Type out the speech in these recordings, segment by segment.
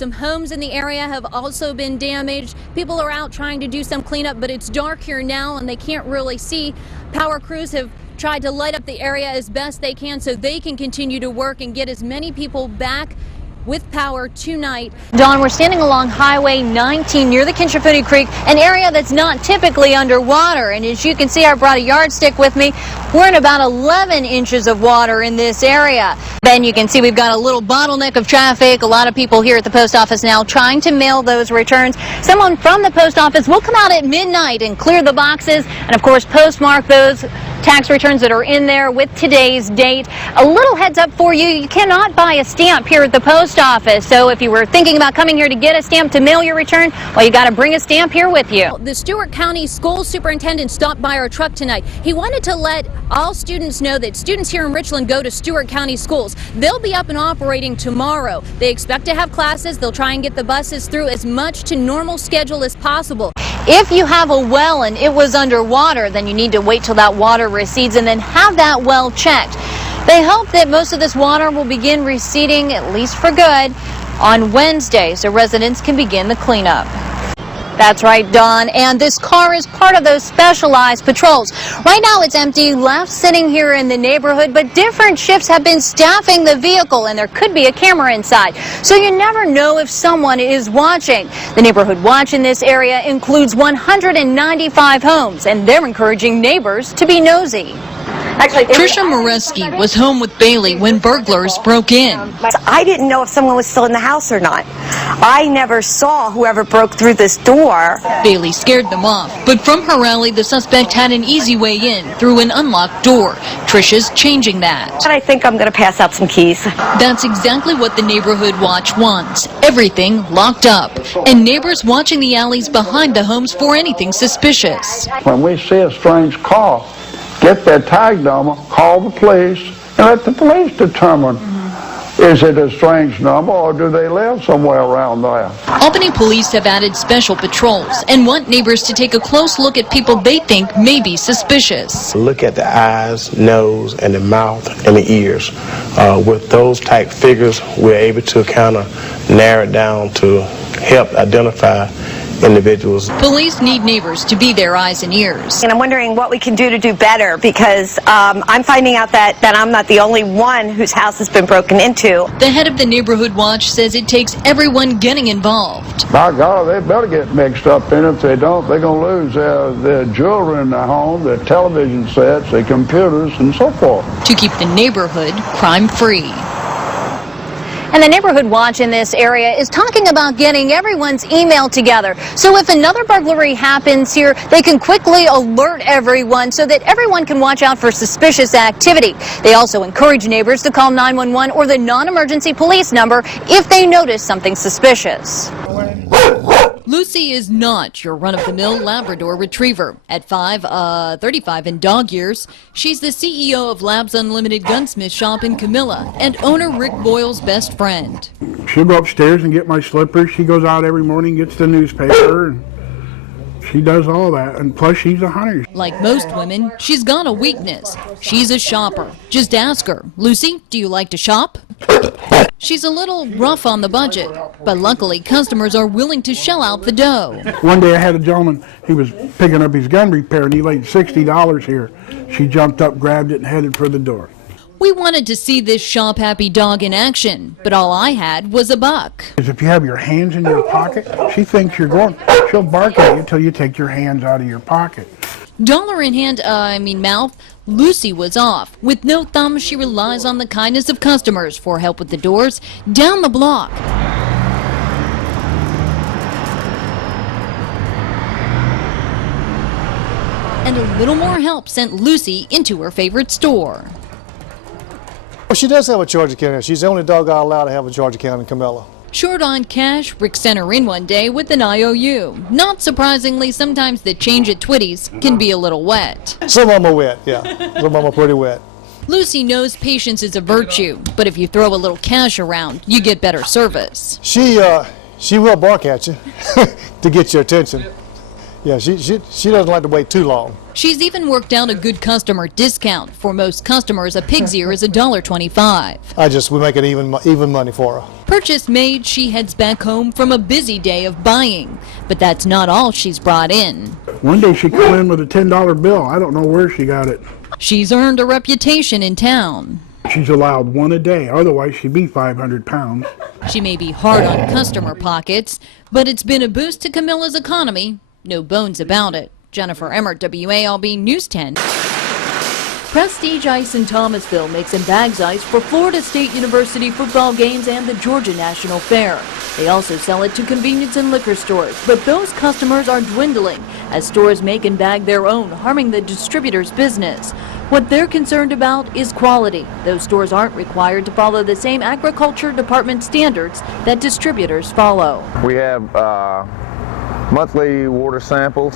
Some homes in the area have also been damaged. People are out trying to do some cleanup, but it's dark here now and they can't really see. Power crews have tried to light up the area as best they can so they can continue to work and get as many people back with power tonight. Dawn, we're standing along Highway 19 near the Kinshafuni Creek, an area that's not typically underwater. And as you can see, I brought a yardstick with me. We're in about 11 inches of water in this area. Then you can see we've got a little bottleneck of traffic. A lot of people here at the post office now trying to mail those returns. Someone from the post office will come out at midnight and clear the boxes and, of course, postmark those tax returns that are in there with today's date. A little heads up for you, you cannot buy a stamp here at the post office. So if you were thinking about coming here to get a stamp to mail your return, well, you got to bring a stamp here with you. The Stewart County School Superintendent stopped by our truck tonight. He wanted to let all students know that students here in Richland go to Stewart County schools. They'll be up and operating tomorrow. They expect to have classes. They'll try and get the buses through as much to normal schedule as possible. If you have a well and it was underwater, then you need to wait till that water recedes and then have that well checked. They hope that most of this water will begin receding, at least for good, on Wednesday, so residents can begin the cleanup. That's right, Dawn, and this car is part of those specialized patrols. Right now it's empty, left sitting here in the neighborhood, but different shifts have been staffing the vehicle and there could be a camera inside. So you never know if someone is watching. The neighborhood watch in this area includes 195 homes, and they're encouraging neighbors to be nosy. Trisha Moreski was home with Bailey when burglars broke in. I didn't know if someone was still in the house or not. I never saw whoever broke through this door. Bailey scared them off, but from her alley, the suspect had an easy way in through an unlocked door. Trisha's changing that. And I think I'm going to pass out some keys. That's exactly what the neighborhood watch wants. Everything locked up. And neighbors watching the alleys behind the homes for anything suspicious. When we see a strange car, get that tag number, call the police, and let the police determine, is it a strange number or do they live somewhere around there? Albany police have added special patrols and want neighbors to take a close look at people they think may be suspicious. Look at the eyes, nose, and the mouth and the ears. With those type figures, we're able to kind of narrow it down to help identify individuals. Police need neighbors to be their eyes and ears. And I'm wondering what we can do to do better, because I'm finding out that I'm not the only one whose house has been broken into. The head of the neighborhood watch says it takes everyone getting involved. By God, they better get mixed up in it. If they don't, they're going to lose their jewelry in their home, their television sets, their computers, and so forth. To keep the neighborhood crime-free. And the Neighborhood Watch in this area is talking about getting everyone's email together. So if another burglary happens here, they can quickly alert everyone so that everyone can watch out for suspicious activity. They also encourage neighbors to call 911 or the non-emergency police number if they notice something suspicious. Lucy is not your run-of-the-mill Labrador Retriever. At 35 in dog years, she's the CEO of Labs Unlimited Gunsmith Shop in Camilla and owner Rick Boyle's best friend. She'll go upstairs and get my slippers. She goes out every morning, gets the newspaper, and she does all that. And plus, she's a hunter. Like most women, she's got a weakness. She's a shopper. Just ask her, Lucy, do you like to shop? She's a little rough on the budget, but luckily customers are willing to shell out the dough. One day I had a gentleman, he was picking up his gun repair and he laid $60 here. She jumped up, grabbed it, and headed for the door. We wanted to see this shop-happy dog in action, but all I had was a buck. If you have your hands in your pocket, she thinks you're going. She'll bark at you until you take your hands out of your pocket. Dollar in hand, mouth, Lucy was off. With no thumb, she relies on the kindness of customers for help with the doors down the block. And a little more help sent Lucy into her favorite store. Well, she does have a charge account. She's the only dog I allow to have a charge account in Camilla. Short on cash, Rick sent her in one day with an IOU. Not surprisingly, sometimes the change at Twitty's can be a little wet. Some of them are wet, yeah. Some of them are pretty wet. Lucy knows patience is a virtue, but if you throw a little cash around, you get better service. She will bark at you to get your attention. Yeah, she doesn't like to wait too long. She's even worked out a good customer discount. For most customers, a pig's ear is $1.25. We make it even money for her. Purchase made, she heads back home from a busy day of buying. But that's not all she's brought in. One day she come in with a $10 bill. I don't know where she got it. She's earned a reputation in town. She's allowed one a day, otherwise she'd be 500 pounds. She may be hard on customer pockets, but it's been a boost to Camilla's economy. No bones about it. Jennifer Emert, WALB News 10. Prestige Ice in Thomasville makes and bags ice for Florida State University football games and the Georgia National Fair. They also sell it to convenience and liquor stores, but those customers are dwindling as stores make and bag their own, harming the distributor's business. What they're concerned about is quality. Those stores aren't required to follow the same Agriculture Department standards that distributors follow. We have monthly water samples.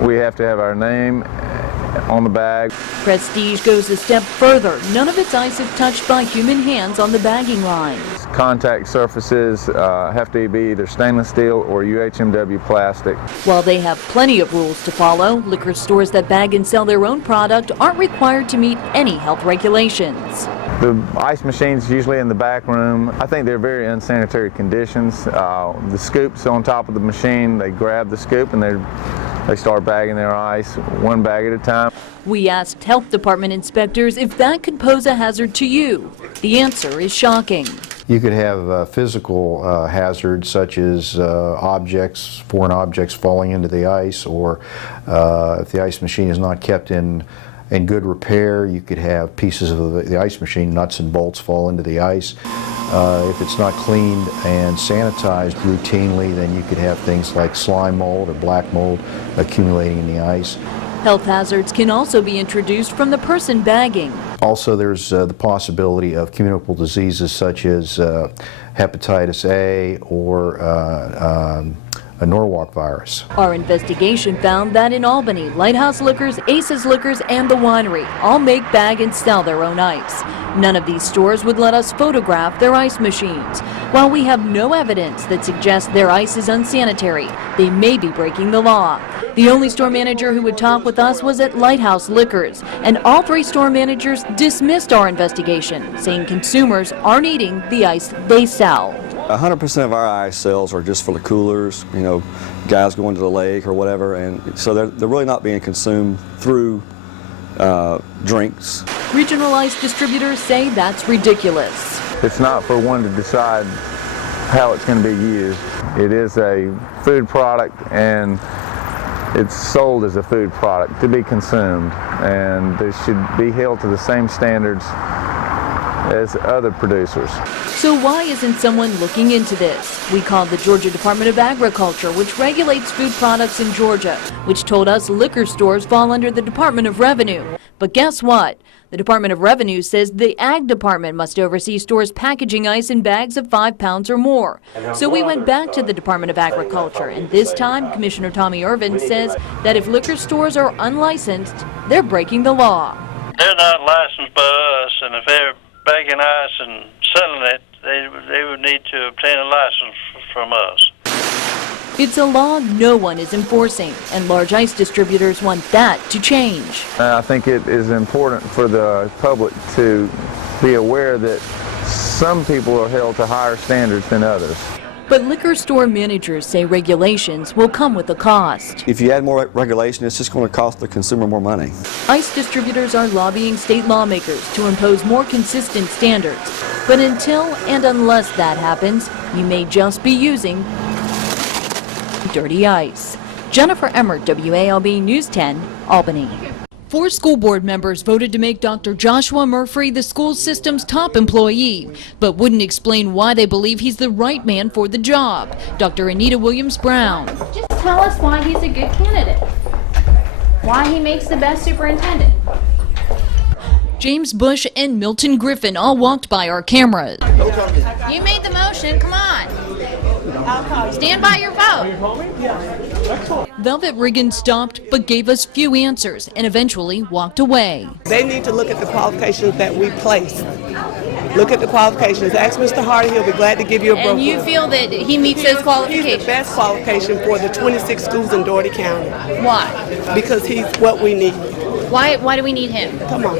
We have to have our name on the bag. Prestige goes a step further. None of its ice is touched by human hands on the bagging line. Contact surfaces have to be either stainless steel or UHMW plastic. While they have plenty of rules to follow, liquor stores that bag and sell their own product aren't required to meet any health regulations. The ice machine's usually in the back room. I think they're very unsanitary conditions. The scoop's on top of the machine. They grab the scoop and they start bagging their ice one bag at a time. We asked health department inspectors if that could pose a hazard to you. The answer is shocking. You could have physical hazards such as foreign objects falling into the ice, or if the ice machine is not kept in good repair, you could have pieces of the ice machine, nuts and bolts, fall into the ice. If it's not cleaned and sanitized routinely, then you could have things like slime mold or black mold accumulating in the ice. Health hazards can also be introduced from the person bagging. Also, there's the possibility of communicable diseases such as hepatitis A or a Norwalk virus. Our investigation found that in Albany, Lighthouse Liquors, Aces Liquors, and The Winery all make, bag, and sell their own ice. None of these stores would let us photograph their ice machines. While we have no evidence that suggests their ice is unsanitary, they may be breaking the law. The only store manager who would talk with us was at Lighthouse Liquors, and all three store managers dismissed our investigation, saying consumers aren't eating the ice they sell. 100% of our ice sales are just for the coolers, you know, guys going to the lake or whatever, and so they're really not being consumed through drinks. Regional ice distributors say that's ridiculous. It's not for one to decide how it's going to be used. It is a food product, and it's sold as a food product to be consumed, and they should be held to the same standards as other producers. So why isn't someone looking into this? We called the Georgia Department of Agriculture, which regulates food products in Georgia, which told us liquor stores fall under the Department of Revenue. But guess what? The Department of Revenue says the Ag Department must oversee stores packaging ice in bags of 5 pounds or more. So we went back to the Department of Agriculture, and this time Commissioner Tommy Irvin says that if liquor stores are unlicensed, they're breaking the law. They're not licensed by us, and if they're bagging ice and selling it, they would need to obtain a license from us. It's a law no one is enforcing, and large ice distributors want that to change. I think it is important for the public to be aware that some people are held to higher standards than others. But liquor store managers say regulations will come with a cost. If you add more regulation, it's just going to cost the consumer more money. Ice distributors are lobbying state lawmakers to impose more consistent standards. But until and unless that happens, you may just be using dirty ice. Jennifer Emert, WALB News 10, Albany. 4 school board members voted to make Dr. Joshua Murphy the school system's top employee, but wouldn't explain why they believe he's the right man for the job. Dr. Anita Williams-Brown. Just tell us why he's a good candidate. Why he makes the best superintendent. James Bush and Milton Griffin all walked by our cameras. You made the motion, come on. Stand by your vote. Velvet Riggin stopped but gave us few answers and eventually walked away. They need to look at the qualifications that we place Look at the qualifications. Ask Mr. Hardy, he'll be glad to give you a brochure. And you feel that he meets those qualifications? He's the best qualification for the 26 schools in Dougherty County. Why? Because he's what we need. Why do we need him? Come on.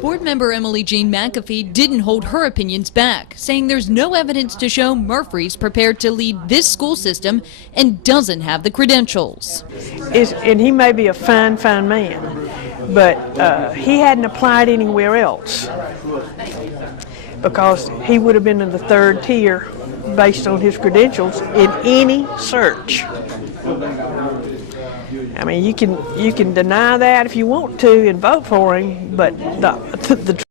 Board member Emily Jean McAfee didn't hold her opinions back, saying there's no evidence to show Murphy's prepared to lead this school system and doesn't have the credentials. And he may be a fine man, but he hadn't applied anywhere else because he would have been in the third tier based on his credentials in any search. I mean, you can deny that if you want to and vote for him, but the